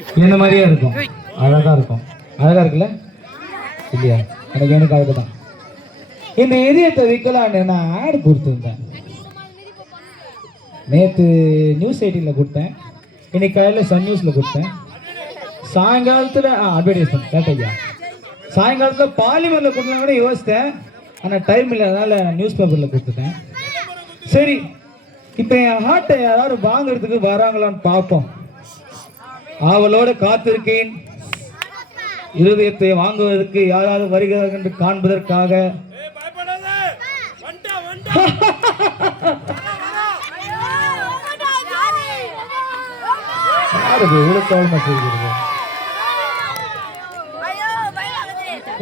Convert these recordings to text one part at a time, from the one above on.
இந்த மாதிரியே இருக்கும். அழகா இருக்கும். அழகா இருக்குல்ல இல்லையா? எனக்கு அதுக்கு தான் இந்த இதயத்தை விற்கலான்னு நான் ஆடு கொடுத்துருந்தேன். நேற்று நியூஸ் 18 கொடுத்தேன், இன்னைக்கு காலையில் சன் நியூஸில் கொடுத்தேன், சாயங்காலத்தில் அட்வர்டைஸ்மெண்ட் கேட்டையா, சாயங்காலத்தில் பார்லிமெண்ட்டில் கொடுத்தா கூட யோசித்தேன், ஆனால் டைம் இல்லை, அதனால் நியூஸ் பேப்பரில் கொடுத்துட்டேன். சரி, இப்போ என் ஹார்ட்டை யாராவது வாங்குறதுக்கு வராங்களான்னு பார்ப்போம். ஆவலோடு காத்திருக்கேன். இருதயத்தை வாங்குவதற்கு யாராவது வருகிறார்கள் என்று காண்பதற்காக.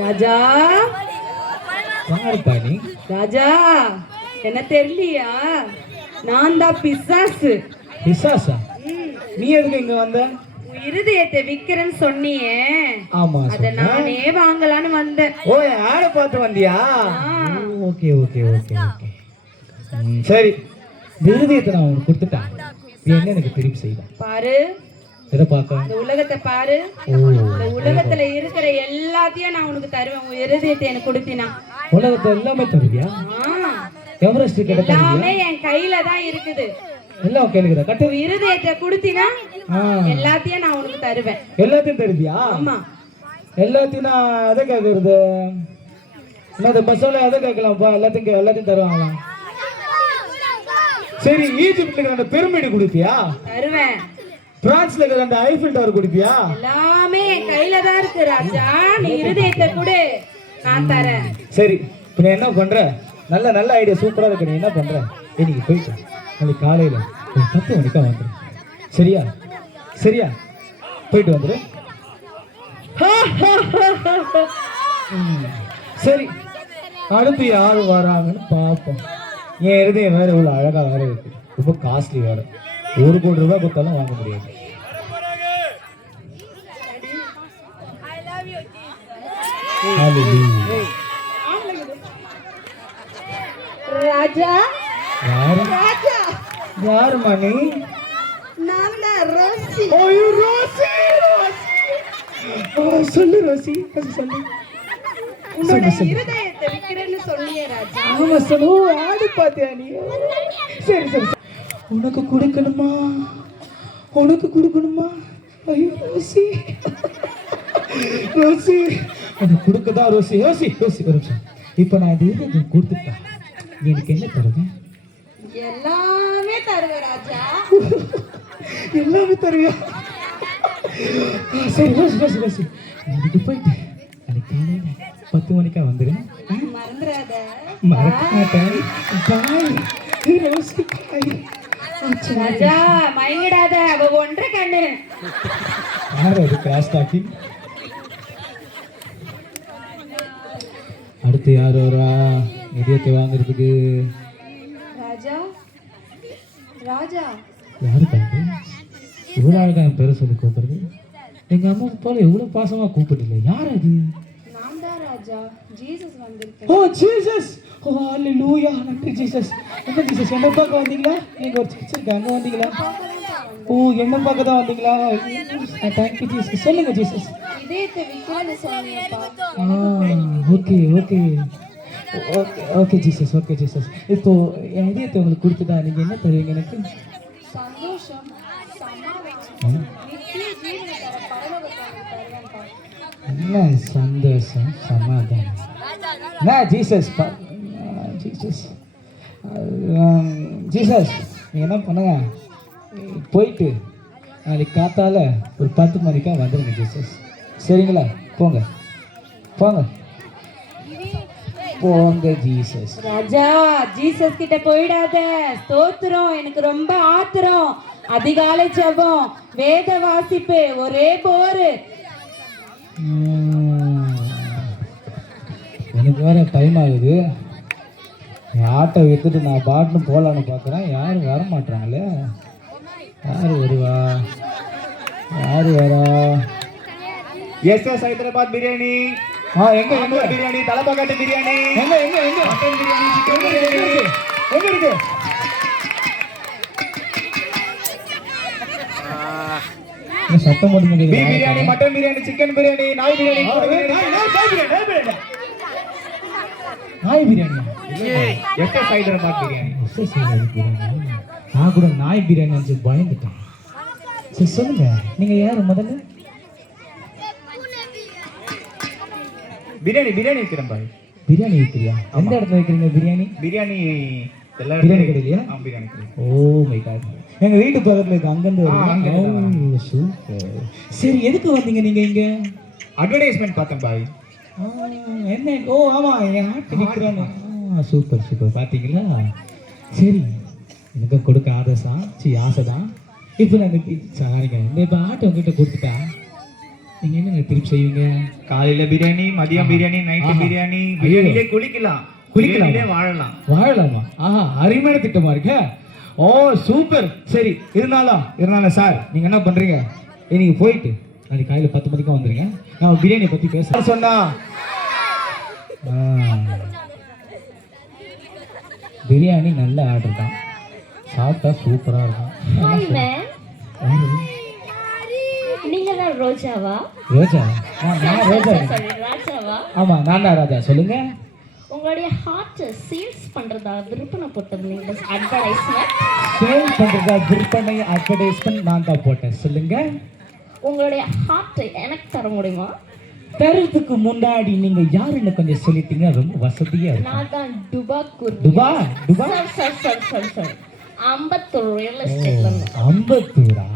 ராஜா ராஜா என்ன தெரியலையா? நான் தான் பிசாசு. பிசாசா? நீ எதுக்கு இங்க வந்த? இருதயத்தை விக்கிறேன்னு சொன்னியே, ஆமா, அத நானே வாங்கலான்னு வந்தேன். ஓ, யார பார்த்து வந்தியா? Okay okay okay okay. சரி, இருதயத்தை நான் உனக்கு கொடுத்துட்டேன், என்ன எனக்கு திருப்பி செய்வேன் பாரு. எதை பார்க்க? இந்த உலகத்தை பாரு. இந்த உலகத்துல இருக்கிற எல்லாத்தையும் நான் உனக்கு தருவேன். உன் இருதயத்தை எனக்கு கொடுத்தினா உலகத்தை எல்லாமே தருவியா? எவரெஸ்ட் கிட்ட எல்லாமே என் கையில தான் இருக்குது. எல்லாம் கேளுக்குதா? கட்டு இருதயத்தை கொடுத்தினா எல்லாத்தையும் நான் உனக்கு தருவேன். எல்லாத்தையும் தருவியா? ஆமா, எல்லாத்தையும். நான் எதை கேட்கறது? என்னது பஸ்ஸில் எதை கேட்கலாம்ப்பா? எல்லாத்தையும் தருவாங்களா? சரி, ஈஜிப்ட்ல அந்த பிரமிடு கொடுப்பியா? தருவேன். பிரான்ஸ்ல இருக்கிற அந்த ஐஃபில் டவர் கொடுப்பியா? எல்லாமே என் கையில தான் இருக்கு ராஜா, நீ இருதயத்தை கொடு, நான் தரேன். சரி, இப்போ நீ என்ன பண்ற? நல்ல நல்ல ஐடியா, சூப்பரா இருக்கு. நீ என்ன பண்ற? இன்னைக்கு போயிட்டு நாளைக்கு காலையில ஒரு 10 மணிக்கா வந்துடும். சரியா? சரியா? போயிட்டு வந்துடு. சரி, அடுத்து யாரு வராங்கன்னு பார்ப்போம். என் இருதயம் வேற இவ்வளோ அழகா வேற இருக்கு, ரொம்ப காஸ்ட்லி வேற, 1 கோடி ரூபாய் கொடுத்தாலும் வாங்க முடியாது. ராஜா ராஜா யாரு மணி? சொல்லு ரோசி, சொல்லு. இருதயத்தை விக்கிறேன்னு சொல்லியே ராஜா. ஆமா சொல்லு. ஆடு பாத்தியா நீ? சரி சரி, உனக்கு கொடுக்கணுமா? உனக்கு கொடுக்கணுமா? ஐயோ ரோசி, ரோசி உனக்கு கொடுக்கதான் ரோசி. ரோசி ரோசி ஒரு நிமிஷம். இப்போ நான் இது இருதயம் கொடுத்துட்டேன், எனக்கு என்ன தருவேன்? எல்லாமே தருவேன் ராஜா. எல்லாமே தருவியா? சரி ரோசி ரோசி ரோசி, இன்னைக்கு போயிட்டு நாளைக்கு காலையில 10 மணிக்கா வந்துடுங்க. மறந்துடாத. மறக்க மாட்டேன். பாய் ரோசி, பாய். ராஜா மயங்கிடாத, அவ ஒன்றரை கண்ணு. யார் அது கிராஸ் டாக்கிங்? அடுத்து யார் வரா இதயத்தை வாங்குறதுக்கு? ராஜா ராஜா யாரு பாரு, இவ்வளோ அழகா என் பேரை சொல்லி கூப்பிடுறது. எங்க அம்மா போல எவ்வளவு பாசமா கூப்பிட்டு. யார் அது? நான் தான் ராஜா, ஜீசஸ் வந்திருக்கேன். ஓ ஜீசஸ், ஓ ஹalleluya, நன்றி ஜீசஸ். என்ன ஜீசஸ், என்ன பார்க்க வந்தீங்களா? நீங்க ஒரு சர்ச் இருக்கு அங்க வந்தீங்களா? ஓ, என்ன பார்க்க தான் வந்தீங்களா? Thank you Jesus. சொல்லுங்க ஜீசஸ். இதயத்தை விக்கிறேன்னு சொன்னீங்கப்பா. Okay okay okay okay Jesus, okay Jesus. இப்போ என் இதயத்தை உங்களுக்கு கொடுத்துட்டா நீங்க என்ன தருவீங்க எனக்கு? சந்தோஷம், சமாதானம், நித்திய ஜீவனை தர பரலோகத்தை தருவேன்ப்பா. என்ன சந்தோஷம், சமாதானம்? என்ன ஜீசஸ்? ஜீசஸ் ஜீசஸ், நீங்கள் என்ன பண்ணுங்க, போயிட்டு நாளைக்கு காத்தால ஒரு 10 மணிக்கா வந்துடுங்க ஜீசஸ். சரிங்களா? போங்க போங்க போங்க ஜீசஸ். ராஜா, ஜீசஸ் கிட்ட போயிடாத. ஸ்தோத்திரம், எனக்கு ரொம்ப ஆத்திரம். அதிகாலை ஜெபம், வேத வாசிப்பு, ஒரே போரு. எனக்கு வேற டைம் ஆகுது. ஆட்டை வித்துட்டு நான் பாட்டுன்னு போகலான்னு பார்க்குறேன், யாரும் வர மாட்டாங்களே. யார் வருவா? யார் வரா? எஸ்எஸ் ஹைதராபாத் பிரியாணி. எங்க எங்க பிரியாணி? தலப்பாக்கட்டு பிரியாணி. எங்க எங்க எங்க மட்டன் பிரியாணி, சிக்கன் பிரியாணி எங்க இருக்கு? என்ன சத்தம் போட்டு beef biryani, mutton biryani, chicken biryani, நாய் பிரியாணி, நாய் பிரியாணியா? எஸ்எஸ் ஹைதராபாத் பிரியாணி. நான் கூட நாய் பிரியாணி நினைச்சு பயந்துட்டேன். சரி சொல்லுங்க, நீங்க யாரு முதல்ல? பிரியாணி வைக்கிறேன் பாய். பிரியாணி வைக்கிறியா? எந்த இடத்துல வைக்கிறீங்க பிரியாணி? பிரியாணி எல்லா பிரியாணி கடையிலையா? பிரியாணி கடை. ஓ மை காட், எங்க வீட்டு பக்கத்துல இருக்கு, அங்கிருந்து வருவீங்க? சூப்பர். சரி, எதுக்கு வந்தீங்க நீங்க இங்க? அட்வர்டைஸ்மெண்ட் பார்த்தேன் பாய். என்ன? ஓ ஆமா, என் ஆட்டு விற்கிறாங்க. சூப்பர் சூப்பர், பாத்தீங்களா? சரி, எனக்கு கொடுக்க ஆசை தான். இப்போ நான் சாரிங்க, இந்த இப்போ ஆட்டை உங்ககிட்ட கொடுத்துட்டா நீங்க என்ன திருப்பி செய்வீங்க? காலையில பிரியாணி, மதியம் பிரியாணி, நைட்டு பிரியாணி. பிரியாணிலே குளிக்கலாம், வாழலாமா? ஆஹா, அருமையான திட்டமா இருக்க. ஓ சூப்பர். சரி, இருந்தாலும் சார், நீங்க என்ன பண்றீங்க, இன்னைக்கு போயிட்டு நாளைக்கு காலையில் 10 மணிக்கு வந்துருங்க. நான் பிரியாணி பத்தி பேச சொன்னா பிரியாணி நல்ல ஆர்டர் தான், சாப்பிட்டா சூப்பரா இருக்கும். நீங்க தான் ரோஜாவா? ரோஜா? நான் ரோஜா. ராஜாவா? ஆமா, நான் தான் ராஜா. சொல்லுங்க. உங்களுடைய ஹார்ட் சேல்ஸ் பண்றதா விற்பனை போட்டது அட்வர்டைஸ்மெண்ட். சேல் பண்றதா விற்பனை அட்வர்டைஸ்மெண்ட் நான் தான் போட்டேன். சொல்லுங்க. உங்களுடைய ஹார்ட் எனக்கு தர முடியுமா? தரதுக்கு முன்னாடி நீங்க யாருன்னு கொஞ்சம் சொல்லிட்டீங்க, ரொம்ப வசதியா இருக்கும். நான் தான் துபா. சார் அம்பத்தூர் ரியல் எஸ்டேட்ல. அம்பத்தூரா?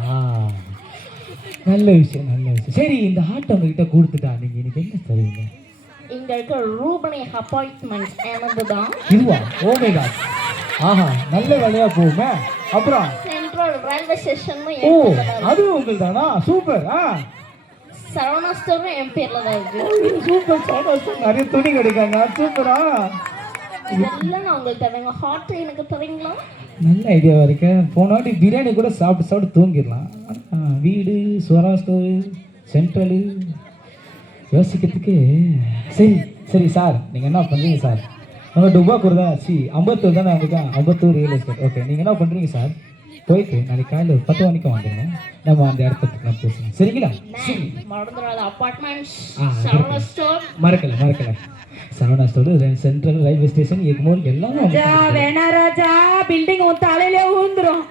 நல்ல விஷயம். சரி, இந்த ஆட்டை உங்ககிட்ட கொடுத்துட்டா நீங்க எனக்கு என்ன தருவீங்க? இங்க இருக்க ரூபனை அப்பாயின்ட்மெண்ட் எனதுதான். இதுவா? ஓ மை காட், ஆஹா, நல்ல வேலையா போகுமே. அப்புறம் சென்ட்ரல் ரயில்வே ஸ்டேஷன். ஓ, அதுவும் உங்கள்தானா? சூப்பர். சரவணா ஸ்டோரும் என் பேர்ல தான் இருக்கு. சூப்பர். சரவணா ஸ்டோர் நிறைய துணி கிடைக்காங்க. சூப்பரா. இதெல்லாம் நான் உங்களுக்கு தரேங்க. ஹாட் எனக்கு தரீங்களா? நல்ல ஐடியா இருக்கு. போன வாட்டி பிரியாணி கூட சாப்பிட்டு தூங்கிடலாம். வீடு, சரவணா ஸ்டோர், சென்ட்ரலு யோசிக்கிறதுக்கு. சரி சார், நீங்கள் என்ன பண்ணுறீங்க சார்? உங்கள் டுபாக்கூர் தான் அம்பத்தூர் தானே வந்துக்கா? Ambattur real estate. ஓகே, நீங்கள் என்ன பண்ணுறீங்க சார்? போயிட்டு நாளைக்கு காலையில் 10 மணிக்கு வந்துடுங்க. நம்ம அந்த இடத்துக்கு நான் பேசுகிறேன். சரிங்களா? மறக்கல. Saravana store, central railway station, Egmore எல்லாமே. வேணா ராஜா, பில்டிங் உன் தலையிலே ஊந்துரும்.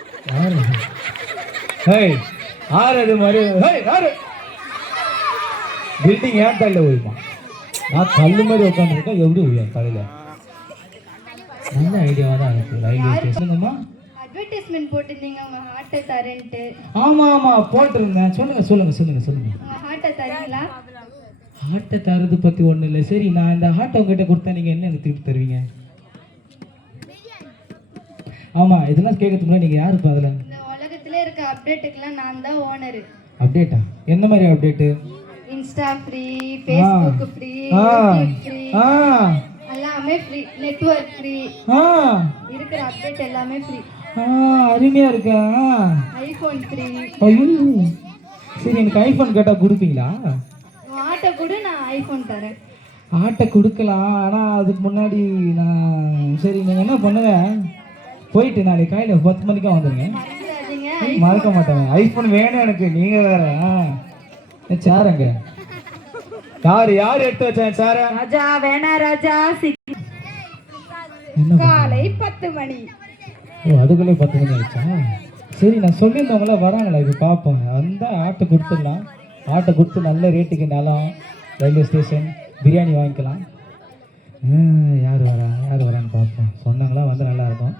ஆறு மாதிரி பில்டிங் ஏன் தலையில் ஊழிமா? நான் கல்லு மாதிரி உட்காந்துருக்கேன், எப்படி ஊழியம் தலையில்? நல்ல ஐடியாவாக தான் இருக்கு. ரயில்வே ஸ்டேஷனுங்கம்மா அட்வர்டைஸ்மெண்ட் போட்டிருந்தீங்க உங்க ஹார்ட்டை தரேன்ட்டு. ஆமா போட்டிருந்தேன். சொல்லுங்க. ஹார்ட்டை தரீங்களா? ஹார்ட்டை தரது பத்தி ஒண்ணு இல்லை. சரி, நான் இந்த ஹார்ட்டை உங்ககிட்ட கொடுத்தா நீங்க என்ன எனக்கு திருப்பி தருவீங்க? ஆமா, இதெல்லாம் கேட்கறதுக்கு முன்னாடி நீங்க யாருப்பா அதுல? இந்த உலகத்துல இருக்க அப்டேட்டுக்கெல்லாம் நான் தான் ஓனர். அப்டேட்டா? என்ன மாதிரி update? Insta free, Facebook free, YouTube free, எல்லாமே ஃப்ரீ, நெட்வொர்க் ஃப்ரீ, இருக்கிற அப்டேட் எல்லாமே ஃப்ரீ. அருமையா இருக்கா? IPhone free. ஐயோ, சரி, எனக்கு ஐபோன் கேட்டா கொடுப்பீங்களா? ஆட்டை கூட நான் ஐபோன் தரேன். ஆட்டை கொடுக்கலாம், ஆனால் அதுக்கு முன்னாடி சரி, நீங்கள் என்ன பண்ணுங்க, போயிட்டு நாளைக்கு காலையில் 10 மணிக்கா வந்துடுங்க. மறக்க மாட்டேங்க. ஐபோன் வேணும் எனக்கு. நீங்கள் வேற சாருங்க. யார் எடுத்து வச்சேன் சார்? ராஜா வேணா ராஜா. காலை 10 மணி. ஓ, அதுக்குள்ளே 10 மணி ஆயிடுச்சா? சரி, நான் சொல்லியிருந்தவங்கள வராங்களா? இது பார்ப்போம். அந்த ஆட்டை கொடுத்துடலாம். ஆட்டை கொடுத்து நல்ல ரேட்டுக்கு நிலம், ரயில்வே ஸ்டேஷன், பிரியாணி வாங்கிக்கலாம். யார் வரான்னு பார்ப்போம். சொன்னாங்களா வந்து நல்லா இருக்கும்.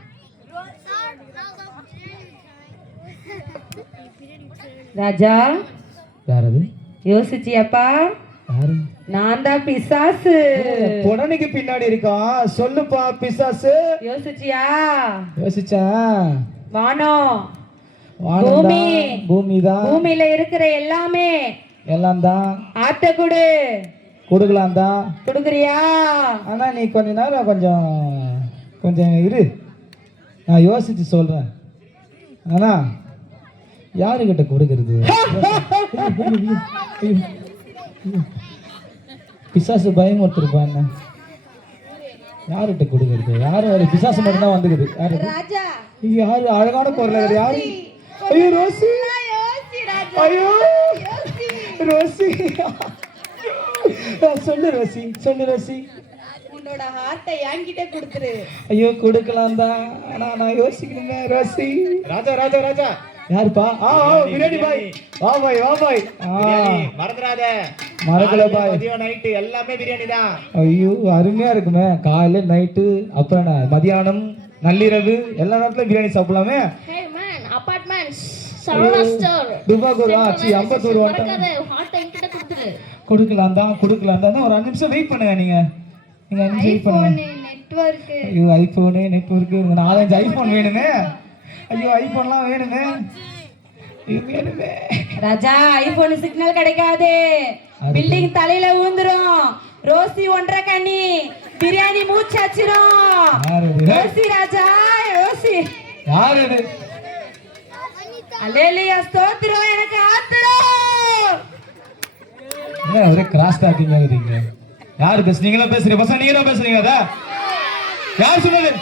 ராஜா, யார் அது? யோசிச்சியாப்பா? யாரு? நான் தான் பிசாசு. உடனேக்கு பின்னாடி இருக்கான். சொல்லுப்பா பிசாசு. யோசிச்சா? வானம், பூமிதான். பூமியில இருக்கிற எல்லாம் தான். ஆட்ட கொடுக்கலாம் தான். கொடுக்குறியா? ஆனா நீ கொஞ்ச நேரம் கொஞ்சம் இரு, நான் யோசிச்சு சொல்றேன். ஆனா யாருக்கிட்ட கொடுக்கறது? பிசாசு பயம் ஒருத்தருப்பான். யாருகிட்ட கொடுக்கறது? யாரு? பிசாசு மட்டும் தான் வந்துக்குது. யாரு? அழகான குரல். யாரு? ஐயோ, ரோசி. ஐயோ ரோசி சொல்லு ரோசி, சொல்லு ரோசி. உன்னோட ஹார்ட்டை என்கிட்ட கொடுத்துரு. ஐயோ கொடுக்கலாம் தான், ஆனா நான் யோசிக்கணுமே ரோசி. ராஜா ராஜா ராஜா யாருப்பா? பிரியாணி பாய், வா பாய், வா பாய். மறந்துடாத, மறக்கல பாய். மதியம் நைட்டு எல்லாமே பிரியாணி தான். ஐயோ அருமையா இருக்குமே, காலையில நைட்டு அப்புறம் மதியானம் நள்ளிரவு எல்லா நேரத்துலயும் பிரியாணி சாப்பிடலாமே. Hey man, apartments Saravana store துபாக்கூர் ஆச்சு 51 மறக்காத ஹார்ட் என்கிட்ட கொடுத்துரு. கொடுக்கலாம் தான், கொடுக்கலாம் தான். ஒரு 5 நிமிஷம் வெயிட் பண்ணுங்க. நீங்க 5 நிமிஷம் வெயிட் பண்ணுங்க. நெட்வொர்க். ஐயோ ஐபோனு நெட்வொர்க்கு 4-5 ஐபோன் வேணுமே. ஐயோ ஐபோன்லாம் வேணுமே, வேணுமே. ராஜா ஐபோன் சிக்னல் கிடைக்காது, பில்டிங் தலையில ஊந்துரும். ரோசி 1.5 கண்ணி பிரியாணி மூச்சாச்சிரும். ரோசி ராஜா ரோசி. யார் அது? அல்லேலூயா ஸ்தோத்திரம், எனக்கு ஆத்திரம். என்ன ஒரே கிராஸ் டாக்கிங் ஆகுறீங்க? யார் பேசுறீங்களா? பேசுறீங்க பசங்க, நீங்க தான் பேசுறீங்க. அத யார் சொன்னது?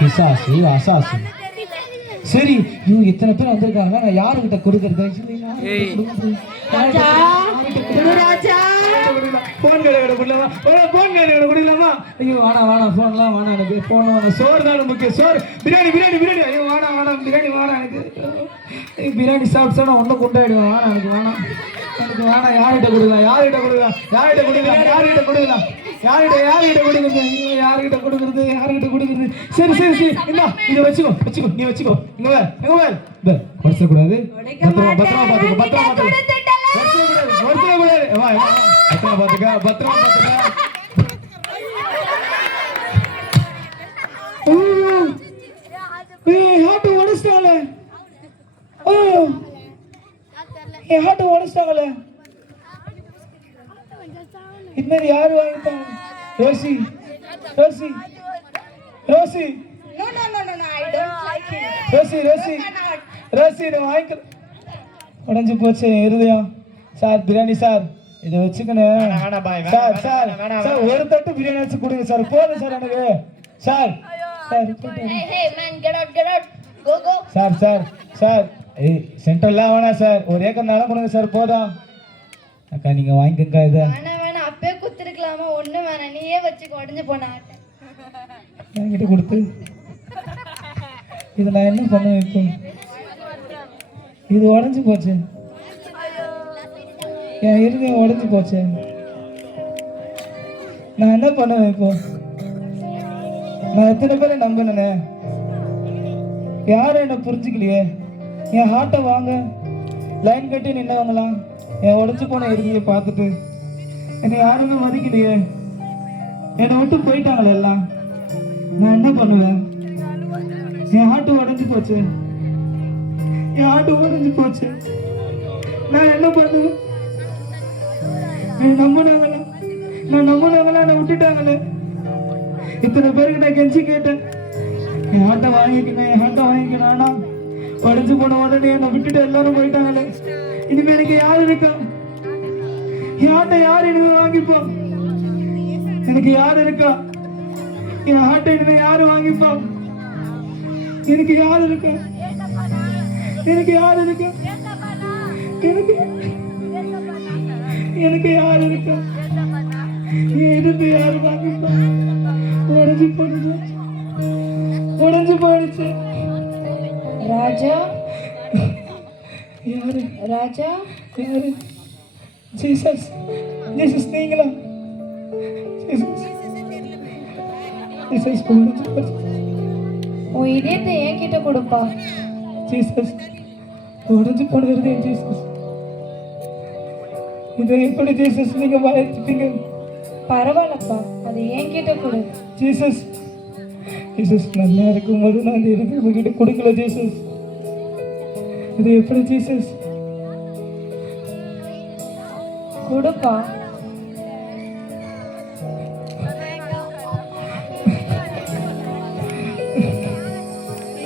பிசாசு அசாசு. சரி இத்தனை பேர் வந்திருக்காங்க, நான் யாருக்கிட்ட கொடுக்கறது? ராஜா ராஜா போன் கடை கொடுக்கலாமா? போன் கடை கொடுக்கலாமா? ஐயோ வேணாம் வேணாம், போன்லாம் வேணாம் எனக்கு. போன் வேணாம், சோறு தான் முக்கியம். சோறு, பிரியாணி பிரியாணி பிரியாணி. ஐயோ வேணாம் வேணாம், பிரியாணி வேணாம் எனக்கு. பிரியாணி சாப்பிட்டு நான் ஒன்றும் கொண்டாடிடுவேன். வேணாம் எனக்கு, வேணாம் எனக்கு வேணாம். யார்கிட்ட கொடுக்கலாம்? யார்கிட்ட கொடுக்கலாம்? யார்கிட்ட கொடுக்கலாம்? யார்கிட்ட கொடுக்கலாம்? யார்கிட்ட கொடுக்குறது? யார்கிட்ட கொடுக்குறது? யார்கிட்ட கொடுக்குறது? சரி சரி சரி, இந்தா இதை வச்சுக்கோ, வச்சுக்கோ, நீ வச்சுக்கோ. இங்க வேற, எங்க வேற உடச்சக்கூடாது. பத்திரமா பத்திரமா பாத்துக்கோ, பத்திரமா பாத்துக்கோ. உடச்சக்கூடாது, வா வா, பத்திரமா பாத்துக்க, பத்திரமா பாத்துக்க. ஹார்ட் உடச்சிட்டாங்களே. என் ஹார்ட் உடச்சிட்டாங்களே. இனிமேல் யாரு வாங்கிட்டாங்க? Rousey Rousey Rousey. No no no no no, I don't like it. Rousey Rousey Rousey, இதை வாங்கிக்க. உடஞ்சி போச்சு இருதயம். சார் பிரியாணி சார், இதை வச்சுக்கணும் சார். சார் சார் ஒரு தட்டு பிரியாணி வச்சு கொடுங்க சார், போதும் சார் எனக்கு. Sir sir Hey hey man, get out, go go. Sir sir sir, சென்ட்ரல்லாம் வேணாம் சார், ஒரு ஏக்கர் நிலம் கொடுங்க சார், போதும். அக்கா நீங்க வாங்கிக்கங்க. இதை வேணாம், அப்பவே குத்துருக்கலாமா? ஒண்ணு வேணாம், நீயே வச்சுக்க. உடஞ்சு போன ஆட்டை என்கிட்ட கொடுத்து இதை நான் என்ன பண்ணுவேன் இப்போ? இது உடஞ்சி போச்சு, என் இருதயம் உடஞ்சி போச்சு. நான் என்ன பண்ணுவேன் இப்போ? நான் எத்தனை பேரை நம்பினேனே, யாரும் என்ன புரிஞ்சுக்கலையே. என் ஹார்ட்டை வாங்க லைன் கட்டி நின்னவங்களாம் என் உடஞ்சி போன இருதியை பார்த்துட்டு என்னை யாருமே மதிக்கலையே, என்னை விட்டு போயிட்டாங்களே எல்லாம். நான் என்ன பண்ணுவேன்? என் ஹார்ட் உடஞ்சி போச்சு, என் ஹார்ட் உடஞ்சி போச்சு. நான் என்ன பண்ணுவேன்? நான் நம்பினவங்களா என்னை விட்டுட்டாங்களே. இத்தனை பேருக்கு நான் கெஞ்சி கேட்டேன், என் ஹார்ட்டை வாங்கிக்கணும், என் ஹார்ட்டை வாங்கிக்கணும். ஆனா உடஞ்சி போன உடனே என்னை விட்டுட்டு எல்லாரும் போயிட்டாங்களே. இனிமே எனக்கு யார் இருக்கா? என் ஹார்ட்டை யார் இனிமே வாங்கிப்போம்? எனக்கு யார் இருக்கா? என் ஹார்ட்டை இனிமே யாரு வாங்கிப்போம்? எனக்கு யார் இருக்கா? எனக்கு யார் இருக்கா? எனக்கு எனக்கு யார் இருக்கா? என் இடுப்பு யாரு வாங்கிப்பா? உடஞ்சி போடுச்சு, உடஞ்சி போடுச்சு. ராஜா யாரு? ராஜா யாரு? ஜீசஸ், ஜீசஸ் நீங்களா? ஜீசஸ், ஜீசஸ் உடஞ்சி போச்சு. உன் இதயத்தை என்கிட்ட கொடுப்பா. ஜீசஸ் உடஞ்சி போடுறது ஜீசஸ். இதை எப்படி ஜீசஸ் நீங்க வாழ்த்துப்பீங்க? பரவாயில்லப்பா, அது என்கிட்ட கொடு. ஜீசஸ், ஜீசஸ் நல்லா இருக்கும்போது நான் இந்த இடத்துல உங்ககிட்ட கொடுக்கல ஜீசஸ். இது எப்படி ஜீசஸ்? கொடுப்பா.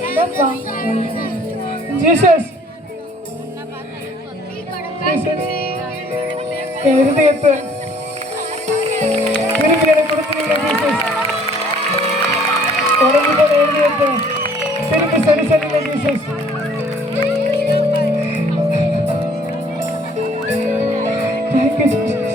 இல்லப்பா. ஜீசஸ், என் இருதயத்தை திரும்பி எனக்கு கொடுத்துருங்க ஜீசஸ். உடம்பு போன இருதயத்தை திரும்பி சரி செய்யுங்க ஜீசஸ். தேங்க்யூ